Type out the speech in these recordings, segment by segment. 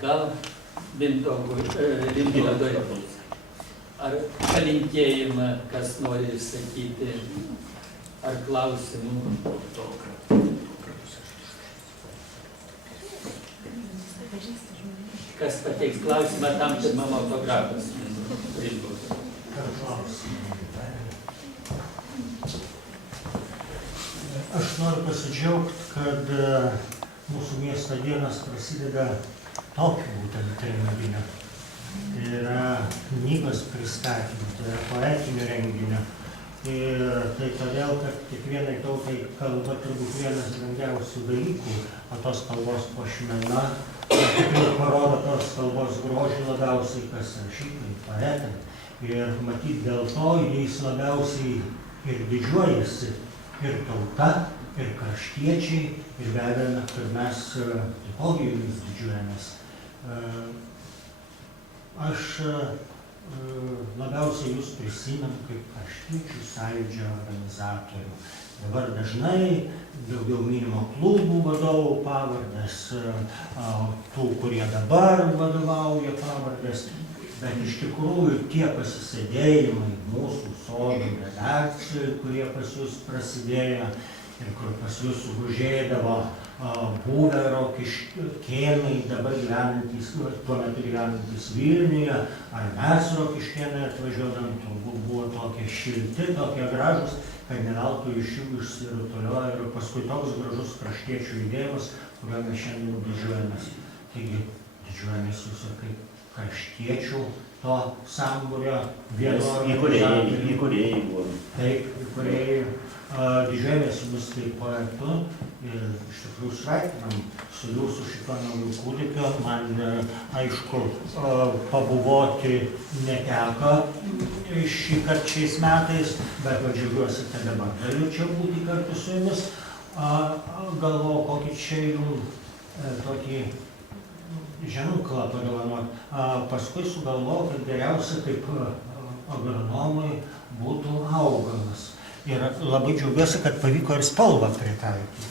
Gal Mindaugui, Rimgaudui, ar palinkėjimą kas nori išsakyti, ar klausimų? Kas pateiks klausimą tam pirmam autografas? Aš noriu pasidžiaugti, kad mūsų miesto dienos prasideda tokiu būtent renginiu. Tai yra knygos pristatymų, tai yra poetinių renginių. Ir tai todėl, kad kiekvienai tautai kalba turbūt vienas brangiausių dalykų, o tos kalbos puošmena ir parodo tos kalbos grožį labiausiai kas rašytojai, poetai. Ir matyt dėl to jais labiausiai ir didžiuojasi ir tauta, ir kraštiečiai, ir be abejo, kad mes taipogi jomis didžiuojamės. Aš labiausiai jūs prisimenu kaip kraštiečių sąjūdžio organizatorių. Dabar dažnai daugiau minimo klubų vadovų pavardės, tų, kurie dabar vadovauja pavardės, bet iš tikrųjų tie pasisėdėjimai mūsų sodų redakcijai, kurie pas jūs prasidėjo ir kur pas jūs užėdavo buvę rokiškėnai, dabar gyvenantys, tuo metu gyvenantys Vilniuje, ar mes rokiškėnai atvažiuodam, turbūt buvo tokie šilti, tokie gražus, kad ne veltui iš jų išsirutuliojo ir paskui toks gražus kraštiečių judėjimas, kuriuo mes šiandien didžiuojamės. Taigi, didžiuojamės jūsų kaip kraštiečių to sambūrio vieno įkūrėjai buvo. Taip, įkūrėjai. Didžiuojamės jums kaip poetu ir iš tikrųjų sveikinam su jūsų šito naujų kūdikio. Man, aišku, pabuvoti neteko šįkart šiais metais, bet džiaugiuosi, kad dabar galiu čia būti kartu su jumis. Galvojau, kokį čia jums tokį ženklą padovanot. Paskui sugalvojau, kad geriausia kaip agronomui būtų augalas. Ir labai džiaugiuosi, kad pavyko ir spalvą pritaikyti.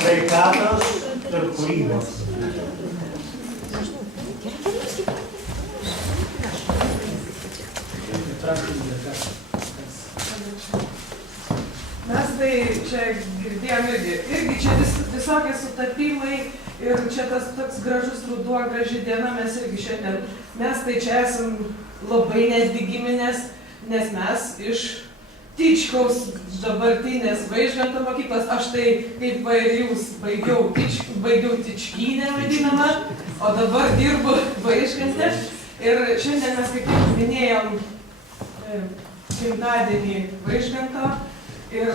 Sveikatos ir kūrybos. Mes tai čia girdėjom irgi čia visokie sutapimai ir čia tas toks gražus ruduo, graži diena, mes irgi šiandien, mes tai čia esam labai netgi giminės, nes mes iš Tyčkaus dabartinės Vaižganto mokyklos, aš tai kaip ir jūs baigiau Tyčkynę vadinamą, o dabar dirbu Vaižgante ir šiandien mes kaip tik minėjom gimtadienį Vaižganto. Ir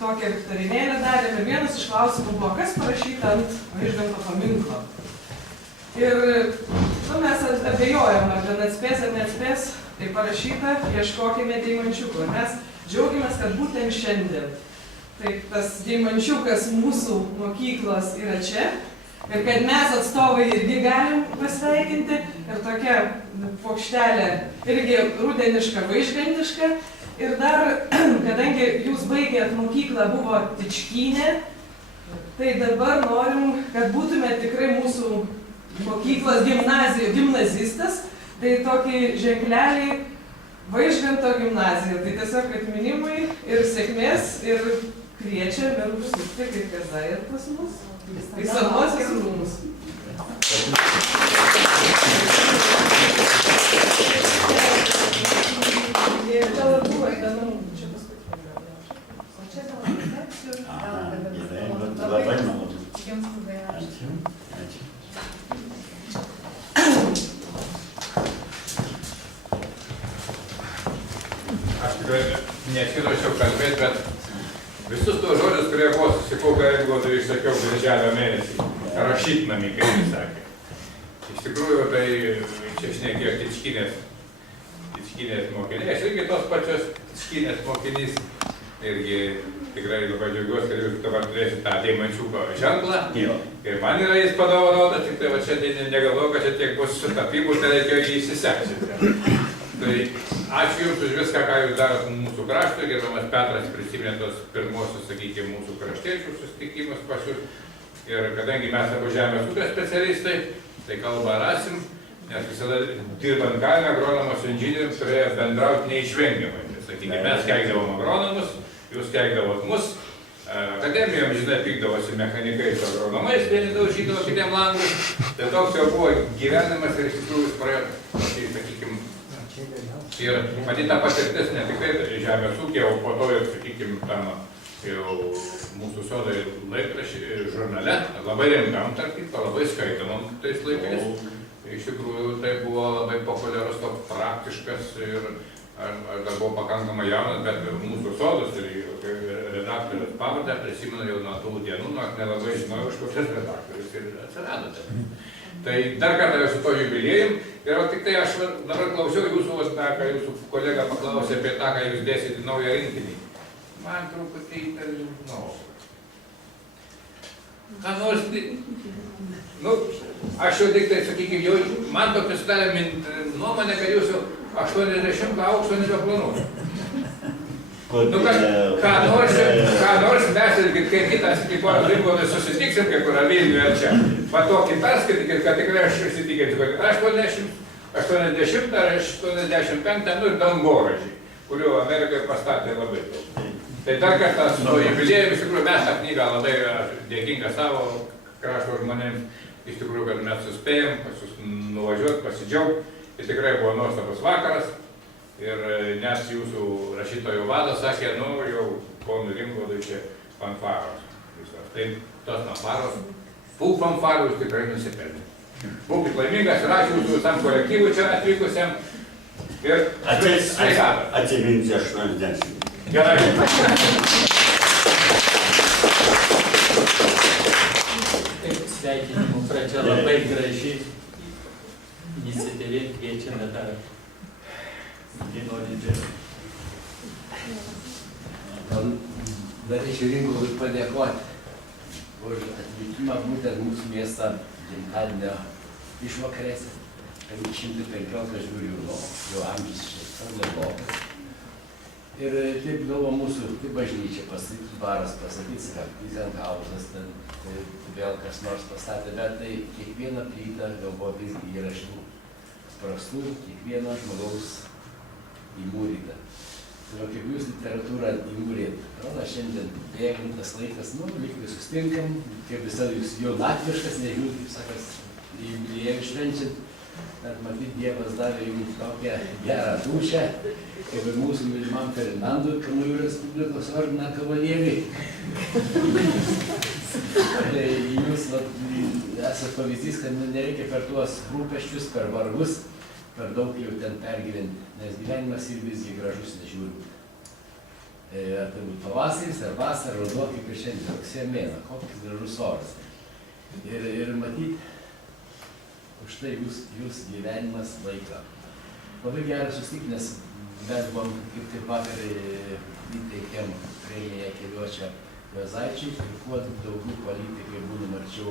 tokią viktorinėlę darėm ir vienas iš klausimų buvo, kas parašyta ant Vaižganto paminklo. Ir mes abejojom, ar ten atspės ar neatspės, tai parašyta, ieškokime deimančiukų. Ir mes džiaugiamės, kad būtent šiandien. Tai tas deimančiukas mūsų mokyklos yra čia. Ir kad mes atstovai irgi galim pasveikinti. Ir tokia puokštelė irgi rudeniška, vaižgantiška. Ir dar, kadangi jūs baigėt mokyklą, buvo Tyčkynė, tai dabar norim, kad būtume tikrai mūsų mokyklos gimnazistas, tai tokį ženklelį Vaižganto gimnazija. Tai tiesiog atminimai ir sėkmės ir kviečiam ir užsukti, kaip kasdien pas mus, į Senuosius rūmus. Gal ir buvo įdomu, čia paskutinė gal. O čia gal recepcijų, gal labai malonu. jums labai ačiū. Ačiū. Aš tikrai nesiruošiau kalbėti, bet visus tos žodžius, kurie buvo susikaupę, tai išsakiau birželio mėnesį, rašytnami, kaip jis sakė. Iš tikrųjų, tai čia šnekėjo Tyčkynės mokiniai. Aš irgi tos pačios Tyčkynės mokinys. Irgi tikrai labai džiaugiuosi, kad jūs dabar turėsite tą deimančiuko ženklą. Ir man yra jis padovanota, tik tai va čia negalvoju, kad čia tiek bus sutapimų, tai reikėjo jį įsisekti. Tai Ačiū Jums už viską, ką Jūs darote mūsų kraštui. Gerbiamas Petras prisiminė tos pirmosius, sakykime, mūsų kraštiečių susitikimus pas Jūs. Ir kadangi mes abu žemės ūkio specialistai, tai kalbą rasim, nes visada dirbant kaime agronomos su inžinierium turėjo bendrauti neišvengiamai. Sakykime, mes keikdavom agronomus, Jūs keikdavot mus. Akademijom, žinai, pykdavosi mechanikai su agronomais, vieni daužydavo kitiem langus. Tai toks jau buvo gyvenimas ir iš tikrųjų jis praėjo, sakykime, ir matyta patirtis ne tik tai žemės ūkė, o po to ir, sakykime, tam jau mūsų sodai laikraščiai žurnale, labai rimtam, tarp kitko, labai skaitomam tais laikais. Iš tikrųjų, tai buvo labai populiarus, toks praktiškas ir aš dar buvau pakankamai jaunas, bet mūsų sodus ir redaktorius pavardę prisimenu jau nuo tų dienų, nors nelabai žinojau, iš kokias redaktorius ir atsiradote. Tai dar kartą su to jubiliejum ir tik tai aš dabar klausiau jūsų, tą, ką jūsų kolega paklausė apie tą, ką jūs dėsite naują rinkinį. Man truputį nežinau. Ką nors, nu, aš jau tik tai, sakykime, jau man tokia sudarė nuomonė, kad jūs jau 80 aukšto nebeplanuoja. Nu, ką nors mes ir kai kitas ponas Rimgodas susitiksim, kai kur Vilniuje ar čia, va tokį perskaitykit, kad tikrai aš įsitikinsiu, kad 80 ar 85, nu ir dangoraižiai, kuriuo Amerikai pastatė labai daug. Tai dar kartą su to jubiliejum, iš tikrųjų mes tą knygą labai dėkinga savo krašto žmonėms, iš tikrųjų, kad mes suspėjom nuvažiuoti, pasidžiaugti. Tai tikrai buvo nuostabus vakaras ir nes jūsų rašytojų vadas sakė, nu jau ponui Rimgodui čia fanfaros. Tai tos fanfaros, tų fanfarų jūs tikrai nusipelnė. Būkit laimingas ir ačiū jūsų visam kolektyvui čia atvykusiam ir sveikatą. Atsiminti 80. Gerai. Taip, sveikinimų pradžia labai graži. Iniciatyviai kviečiame dar norinčių. Norėčiau Rimgodui padėkoti už atvykimą būtent mūsų miestą gimtadienio išvakarėse. 115 žiūriu, jau amžius šitas neblogas. Ir taip galvo mūsų bažnyčia pastatyti, baras pastatyti, kad Izenhausas, ten vėl kas nors pastatė, bet tai kiekvieną plytą galvo visgi yra šitų sprastų, kiekvieno žmogaus įmūryta. Tai va, kaip jūs literatūrą įmūrėt, šiandien bėgam tas laikas, nu, lyg tai sustinkam, kaip visada jūs jaunatviškas, nežinau, kaip sakas, jubiliejų švenčiant, bet matyt, Dievas davė jums tokią gerą dūšią, kaip ir mūsų mylimam Ferdinandui, Kamajų Respublikos ordiną kavalieriui. Tai jūs esate pavyzdys, kad nereikia per tuos rūpesčius, per vargus, per daug jau ten pergyventi, nes gyvenimas ir visgi gražus nežiūrint. Ar tai būtų pavasaris, ar vasara, ruduo, kaip ir šiandien, rugsėjo mėnuo, koks gražus oras. Ir matyt, už tai jūs gyvenimas laiko. Labai geras susitikti, nes mes buvom kaip vakar įteikėm premiją Keliuočio Juozaičiui ir kuo daugiau politikai būdam arčiau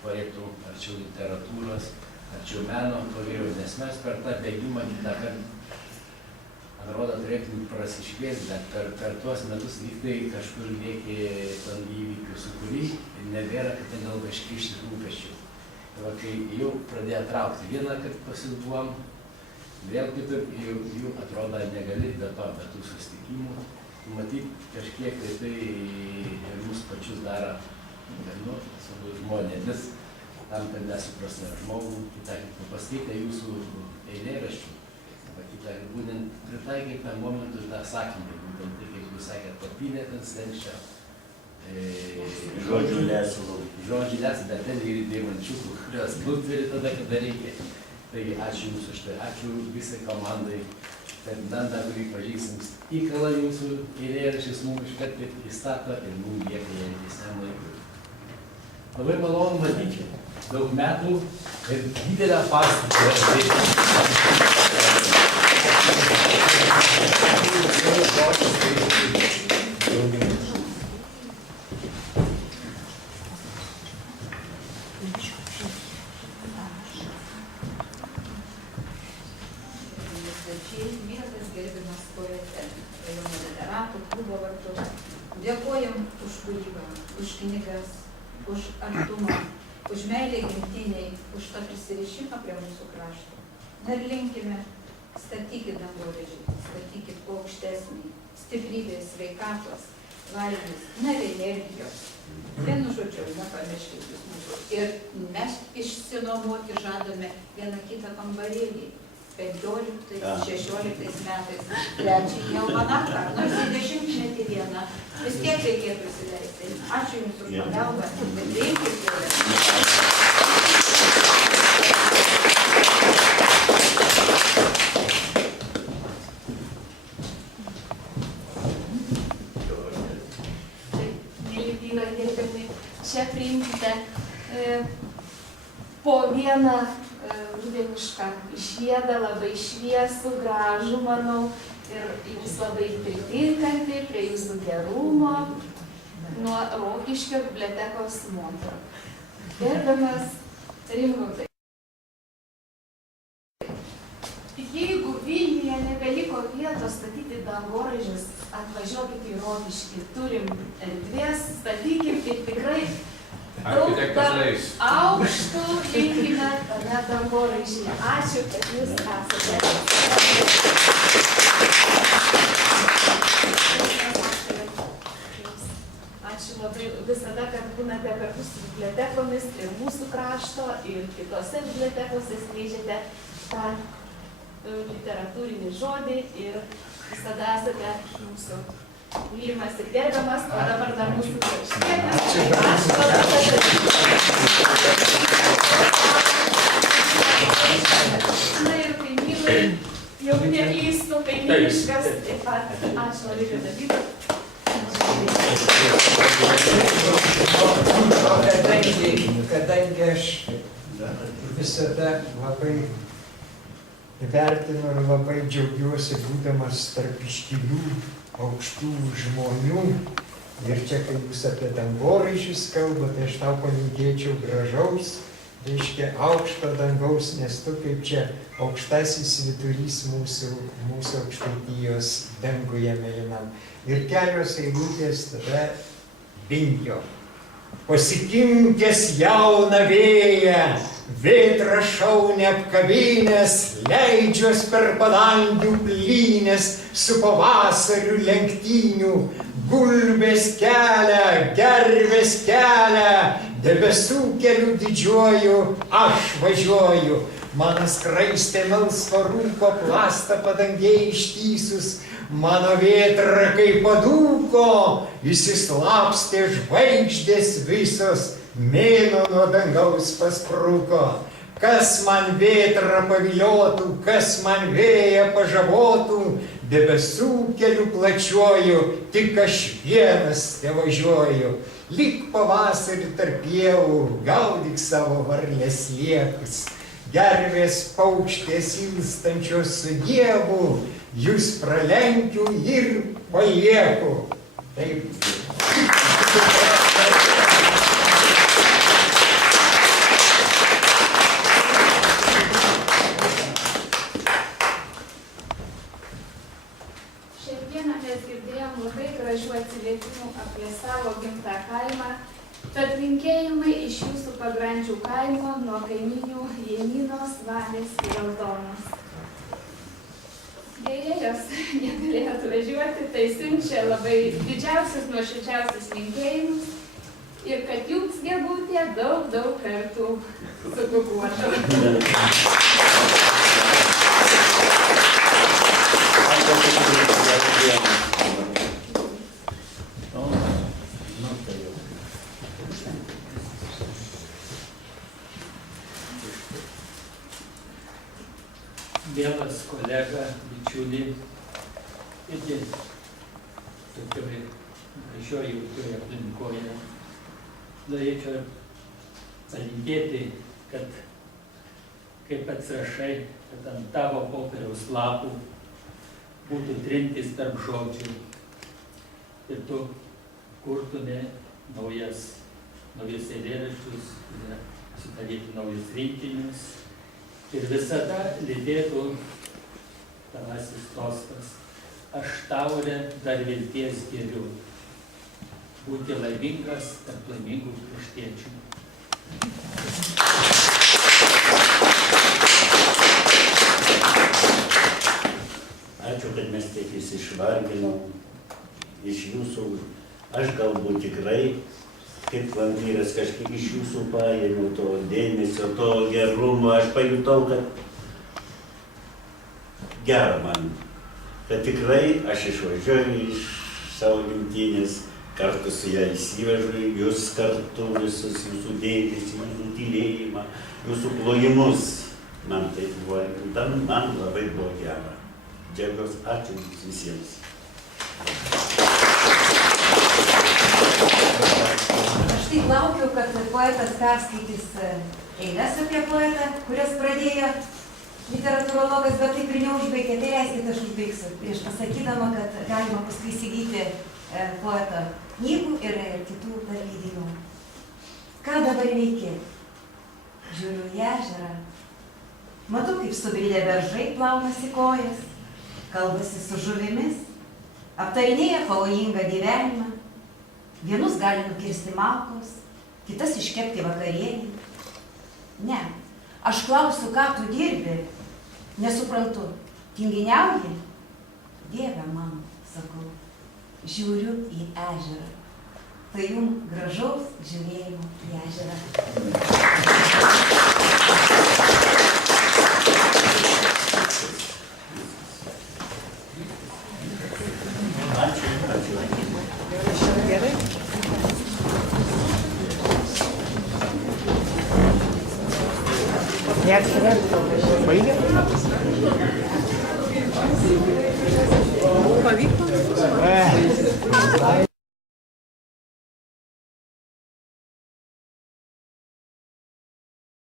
poetų, arčiau literatūros, arčiau meno, to geriau, nes mes per tą bėgimą kitą kartą, atrodo, turėtum prasišviesti, bet per tuos metus lyg tai kažkur lieki ten įvykių sukūry ir nebėra, kad ten gal kažkišti rūpesčių. Va, kai jau pradėjo traukti vieną, kad pasibuvom, vėl kitur jų atrodo negali be tų susitikimų. Matyt, kažkiek tai ir mūsų pačius daro žmonėmis, tam, kad nesuprasime žmogų, kitą paskaitę jūsų eilėraščių, kitą būtent pritaikyti tą momentų tą sakinį, būtent tai, kaip jūs sakėt, papinė ten slenčia. Žodžių lesalų. Žodžių lesalų, bet ten ir deimančiukų, kurios nutveri tada, kada reikia. Taigi, ačiū Jums už tai, ačiū visai komandai. Ferdinandą, kurį pažįstams, įkala Jūsų eilėraščius mums iškart įstato ir mums lieka jie visam laikui. Labai malonu matyti, daug metų ir didelę pastatą. Мира Dėkojam už kūrybą, už knygas, už artumą, už meilę gimtiniai, už tą prisirišimą prie mūsų krašto. Dar linkime, statykit dangoraižį, statykit kuo aukštesnį, stiprybės, sveikatos, laimės, ir energijos. Vienu žodžiu, nepamirškit jūs mūsų. Ir mes išsinuomoti žadame vieną kitą kambarėlį. 15-16 metais. Trečią almanachą, nors 20-metį vieną. Vis tiek reikėtų įsileisti. Ačiū Jums už pagalbą. Bet reikia čia priimkite po vieną rudenišką žiedą, labai šviesų, gražų, manau, ir jums labai pritinkantį prie jūsų gerumo nuo Rokiškio bibliotekos moterų. Gerbiamas Rimgautai, jeigu Vilniuje nebeliko vietos statyti dangoraižius, atvažiuokite į Rokiškį, turim erdvės, statykim ir tikrai daug aukštų linkime tame dangoraižyje. Ačiū, kad jūs esate. Ačiū labai visada, kad būnate kartu su bibliotekomis ir mūsų krašto, ir kitose bibliotekose skleidžiate tą literatūrinį žodį ir visada esate mūsų mylimas ir gerbiamas, o dabar dar mūsų kraštietis. Na ir kaimynai, jau neklystų kaimyniškas, taip pat. Ačiū labai, kad atvykote. Kadangi aš visada labai vertinu ir labai džiaugiuosi būdamas tarp iškilių aukštų žmonių. Ir čia, kai jūs apie dangoraižius kalbate, aš tau palinkėčiau gražaus, reiškia aukšto dangaus, nes tu kaip čia aukštasis vidurys mūsų Aukštaitijos danguje mėlynam. Ir kelios eilutės tada Vingio. Pasikimkęs jauną vėją, vėtrą šaunę apkabinęs, leidžiuos per padangių plynės su pavasariu lenktynių. Gulbės kelią, gervės kelią, debesų keliu didžiuoju, aš važiuoju. Mano skraistė melsvo rūko plastą padangiai ištysus, mano vėtra kaip padūko, įsislapstė žvaigždės visos, mėnuo nuo dangaus paspruko. Kas man vėtrą paviliotų, kas man vėją pažabotų, debesų keliu plačiuoju, tik aš vienas tevažiuoju. Lyg pavasarį tarp pievų, gaudyk savo varlės sliekus. Gervės paukštės ilstančios su Dievu, jūs pralenkiu ir palieku. Taip. Šiandieną mes girdėjom labai gražių atsiliepimų apie savo gimtą kaimą, tad linkėjimai iš jūsų pagrandžių kaimo nuo kaiminių Janinos, Valės ir Aldonos. Deja, jos negalėjo atvažiuoti, tai siunčia labai didžiausius, nuoširdžiausius linkėjimus ir kad jums Gegutė daug kartų sukukuotų. Mielas kolega, bičiulį, irgi tokioje gražioje jautioje aplinkoje. Norėčiau palinkėti, kad kaip pats rašai, kad ant tavo popieriaus lapų būtų trintis tarp žodžių ir tu kurtume naujas eilėraščius, sudaryti naujus rinkinius ir visada lydėtų tavasis tostas. Aš taurę dar vilties geriu. būti laimingas tarp laimingų kraštiečių. Ačiū, kad mes tiek išvarginom iš jūsų. Aš galbūt tikrai, kaip vampyras, kažkiek iš jūsų paėmiau to dėmesio, to gerumo. Aš pajutau, kad gera man. Kad tikrai aš išvažiuoju iš savo gimtinės, kartu su ją įsivežu, jūs kartu visus jūsų dėmesį, jūsų tylėjimą, jūsų plojimus. Man tai buvo, man labai buvo gera. Džiaugiuosi, ačiū visiems. Aš taip laukiu, kad poetas perskaitys eiles apie poetą, kurias pradėjo literatūrologas, bet taip ir neužbaigė. Tai leiskite, aš užbaigsiu. Prieš pasakydama, kad galima paskui įsigyti poeto knygų ir kitų dar leidinių. Ką dabar veiki? Žiūriu į ežerą. Matau, kaip subridę beržai plaunasi kojas, kalbasi su žuvimis, aptarinėja pavojingą gyvenimą. Vienus gali nukirsti malkos, kitas iškepti vakarienį. Ne, aš klausiu, ką tu dirbi. Nesuprantu, tinginiauji? Dieve mano, sakau, žiūriu į ežerą. Tai jums gražaus žiūrėjimo į ežerą. Gerai. Baigė?